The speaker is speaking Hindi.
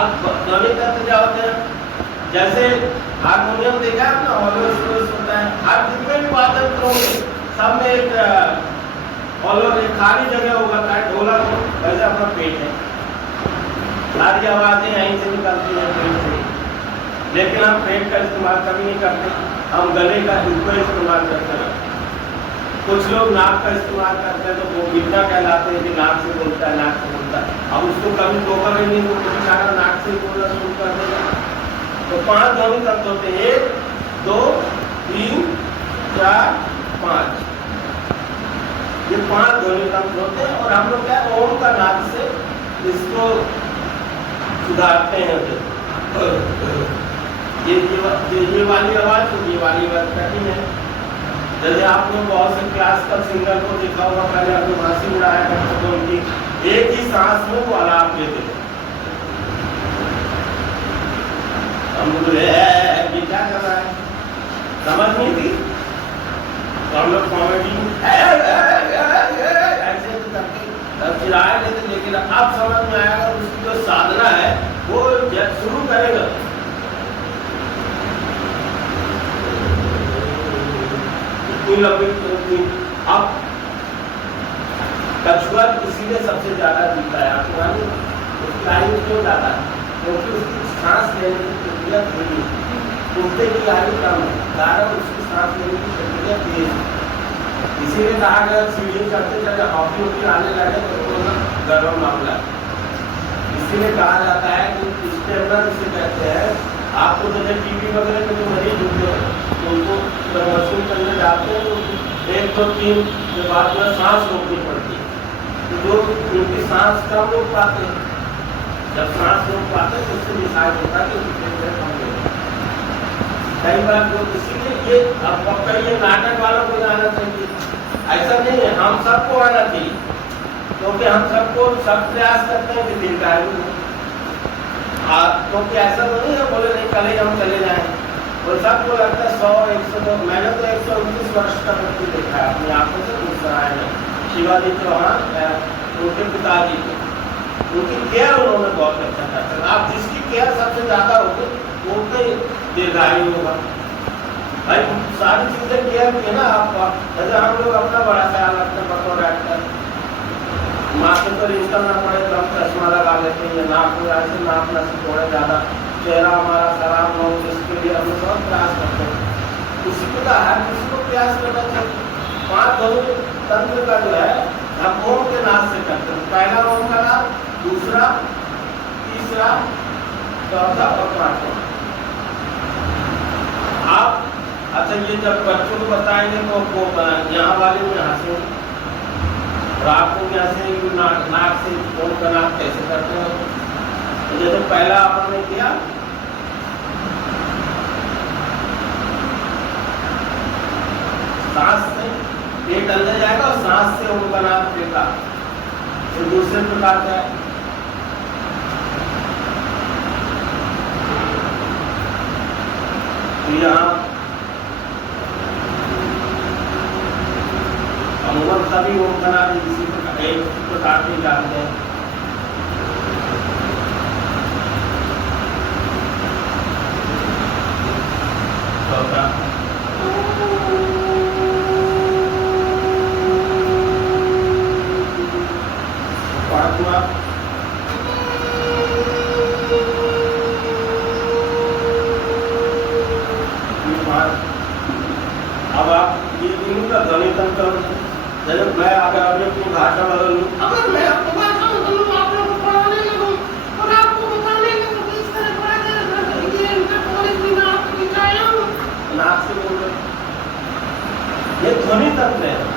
अब ध्वनि तंत्र क्या होते हैं, जैसे हारमोनियम देखा है ना, हॉलो स्पेस होता है, आप जितने भी वादन करोगे सब में एक हॉलो एक खाली जगह होगा, ढोलक हो, वैसे अपना पेट है, सारी आवाजें यहीं से निकलती हैं पेट से। लेकिन हम पेट का इस्तेमाल कभी नहीं करते, हम गले का इस्तेमाल करते हैं। कुछ लोग नाक का इस्तेमाल करते हैं तो वो गिरना कहलाते हैं कि नाक से बोलता है, नाक से बोलता है। अब उसको कभी टोका ही नहीं, वो बेचारा नाक से बोलना शुरू कर देगा। तो 5 ध्वनि तंत्र होते हैं, 1 2 3 4 5, ये 5 ध्वनि तंत्र होते हैं। और हम लोग क्या ओम का नाद से इसको सुधारते हैं। ये वाली आवाज तो ये वाली आवाज कठिन है। जैसे आपने बहुत से क्लासिकल सिंगर को देखा होगा, पहले आपने बांसुरी उड़ाया करते तो उनकी एक ही सांस में वो आलाप लेते थे। हम लोग ये क्या कर रहा है समझ नहीं थी, तो हम लोग कॉमेडी ऐसे करके चिराए लेते। लेकिन अब समझ में आएगा उसकी जो साधना है वो शुरू करेगा। अब कछुआ इसीलिए सबसे ज्यादा जीता है, आपको मालूम उसकी आयु क्यों ज्यादा है? क्योंकि उसकी सांस लेने की प्रक्रिया धीमी, कुत्ते की आयु कम है, कारण उसकी सांस लेने की प्रक्रिया तेज है। इसीलिए कहा गया सीढ़ी चढ़ते चढ़ते हॉकी होती आने लगे तो गर्म मामला। इसीलिए कहा जाता है कि स्टेमिना जिसे कहते हैं, आपको जैसे टीवी वगैरह में जो मरीज होते हैं तो उनको मशीन करने जाते हैं तो 1 2 3 के बाद में सांस रोकनी पड़ती है। तो जो उनकी सांस कम रोक पाते हैं, जब सांस रोक पाते हैं तो उससे डिसाइड होता है कि उनके कम होगा। कई बार जो इसीलिए ये अब पक्का ये नाटक वालों को आना चाहिए, ऐसा नहीं है, हम सबको आना चाहिए, क्योंकि हम सबको सब प्रयास करते हैं कि दीर्घायु हो। क्योंकि ऐसा तो नहीं है बोले नहीं कल ही हम चले जाएं, और सबको लगता है 100 102। मैंने तो 129 वर्ष का व्यक्ति देखा है अपनी आंखों से, गुजराया है शिवाजी चौहान, उनके पिताजी को, उनकी केयर उन्होंने बहुत अच्छा करते हैं। आप जिसकी केयर सबसे ज्यादा होगी वो उतने दीर्घायु होगा। भाई सारी चीजें केयर की है ना आपका, जैसे हम लोग अपना बड़ा ख्याल रखते हैं, बतौर एक्टर माथे पर रिश्ता ना पड़े तो हम चश्मा लगा लेते हैं, नाक में ऐसे नाक न थोड़े ज्यादा, चेहरा हमारा खराब हो, इसके लिए हम बहुत प्रयास करते हैं। उसी प्रकार हर किसी को प्रयास करना चाहिए। 5 ध्वनि तंत्र का जो है हम ओम के नाद से करते हैं। पहला ओम का नाद, दूसरा, तीसरा, चौथा और 5वां। आप अच्छा ये जब बच्चों को बताएंगे तो वो यहाँ वाले में हंसेंगे और आपको कैसे नाक से ओम का नाद कैसे करते हैं। तो जैसे पहला आपने किया सांस से पेट अंदर जाएगा और सांस से ओम का नाद देगा। फिर दूसरे प्रकार का है तो यहाँ अमूमन सभी ओम का नाद इसी प्रकार से जानते हैं। चौथा पांचवा अब आप ये तीनों का ध्वनि तंत्र, जैसे मैं अगर अपनी भाषा बदल लूँ, अगर मैं आपको भाषा बदलूँ, आप लोगों को पढ़ाने लगूँ और आपको बताने लगूँ कि इस तरह पढ़ा ये इंटर कॉलेज में मैं आपको दिखाया हूँ, नाक से बोल रहे, ये ध्वनि तंत्र है।